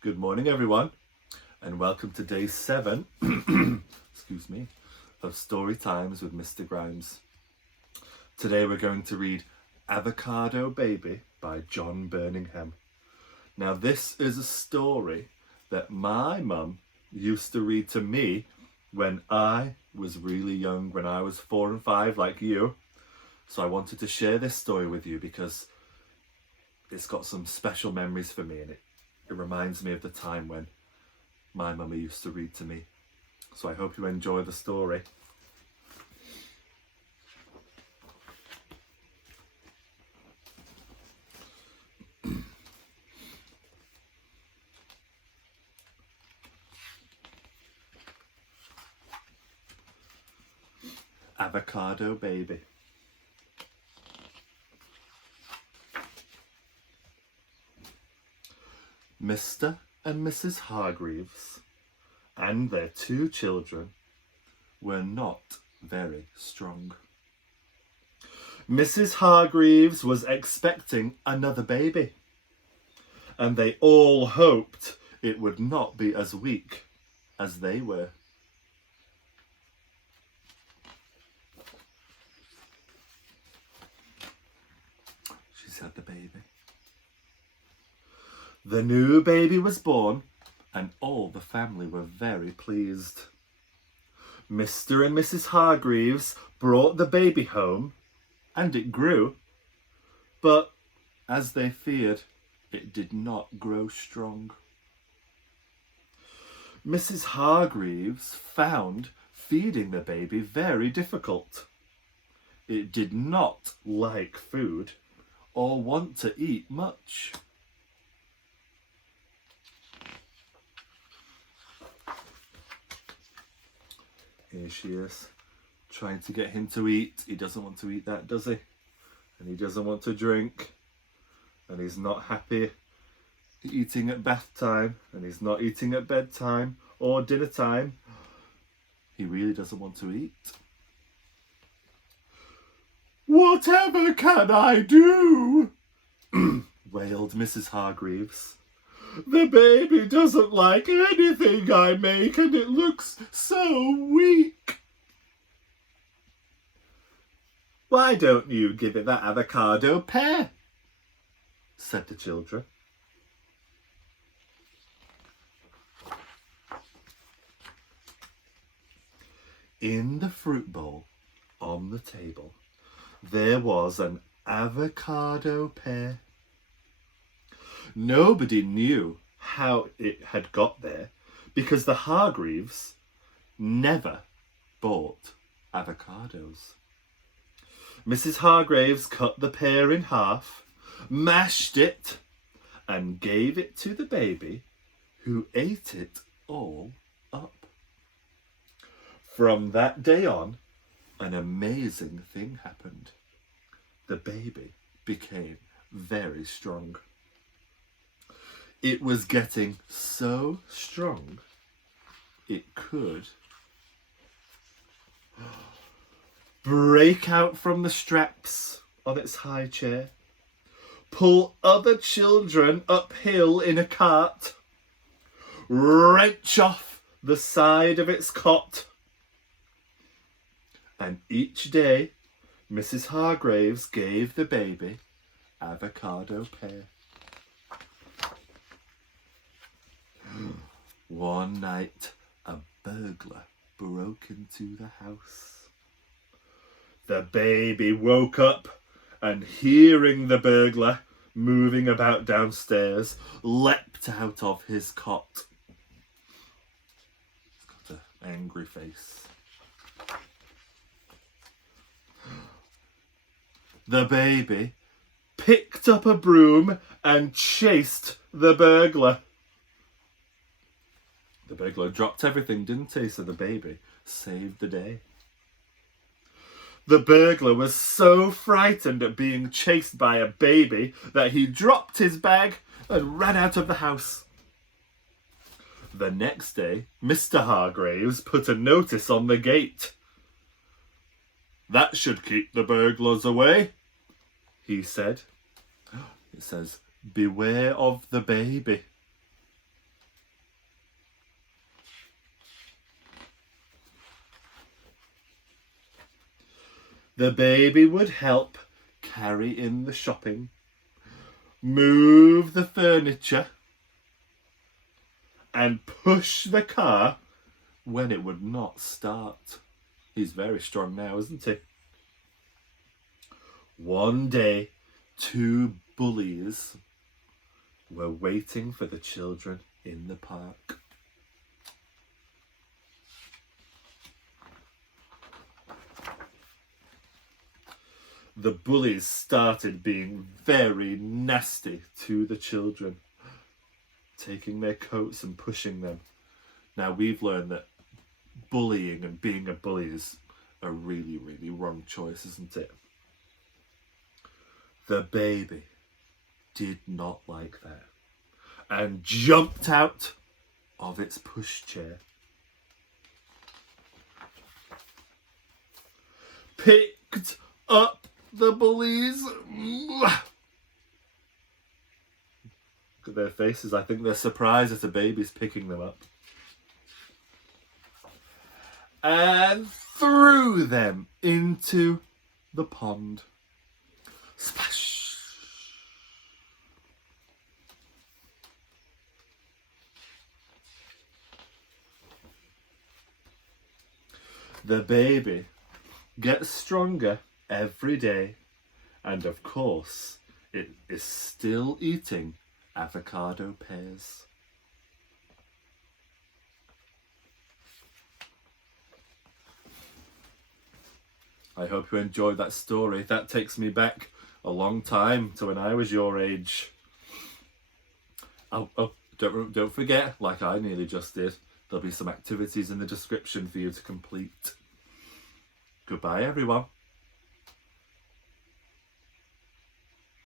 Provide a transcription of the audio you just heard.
Good morning, everyone, and welcome to day 7 excuse me, of Story Times with Mr. Grimes. Today we're going to read Avocado Baby by John Burningham. Now, this is a story that my mum used to read to me when I was really young, when I was 4 and 5 like you. So I wanted to share this story with you because it's got some special memories for me, and it reminds me of the time when my mummy used to read to me. So I hope you enjoy the story. Avocado Baby. Mr. and Mrs. Hargreaves and their 2 children were not very strong. Mrs. Hargreaves was expecting another baby, and they all hoped it would not be as weak as they were. She's had the baby. The new baby was born, and all the family were very pleased. Mr. and Mrs. Hargreaves brought the baby home, and it grew, but as they feared, it did not grow strong. Mrs. Hargreaves found feeding the baby very difficult. It did not like food or want to eat much. Here she is, trying to get him to eat. He doesn't want to eat that, does he? And he doesn't want to drink. And he's not happy eating at bath time. And he's not eating at bedtime or dinner time. He really doesn't want to eat. "Whatever can I do?" wailed Mrs. Hargreaves. "The baby doesn't like anything I make, and it looks so weak." "Why don't you give it that avocado pear?" said the children. In the fruit bowl on the table, there was an avocado pear. Nobody knew how it had got there because the Hargreaves never bought avocados. Mrs. Hargreaves cut the pear in half, mashed it, and gave it to the baby, who ate it all up. From that day on, an amazing thing happened. The baby became very strong. It was getting so strong, it could break out from the straps on its high chair, pull other children uphill in a cart, wrench off the side of its cot. And each day, Mrs. Hargreaves gave the baby avocado pear. One night, a burglar broke into the house. The baby woke up and, hearing the burglar moving about downstairs, leapt out of his cot. He's got an angry face. The baby picked up a broom and chased the burglar. The burglar dropped everything, didn't he? So the baby saved the day. The burglar was so frightened at being chased by a baby that he dropped his bag and ran out of the house. The next day, Mr. Hargreaves put a notice on the gate. "That should keep the burglars away," he said. It says, "Beware of the baby." The baby would help carry in the shopping, move the furniture, and push the car when it would not start. He's very strong now, isn't he? One day, two bullies were waiting for the children in the park. The bullies started being very nasty to the children, taking their coats and pushing them. Now, we've learned that bullying and being a bully is a really, really wrong choice, isn't it? The baby did not like that and jumped out of its pushchair. Picked up the bullies. Look at their faces. I think they're surprised that a baby's picking them up. And threw them into the pond. Splash! The baby gets stronger every day, and of course, it is still eating avocado pears. I hope you enjoyed that story. That takes me back a long time to when I was your age. Oh, don't forget, like I nearly just did, there'll be some activities in the description for you to complete. Goodbye, everyone.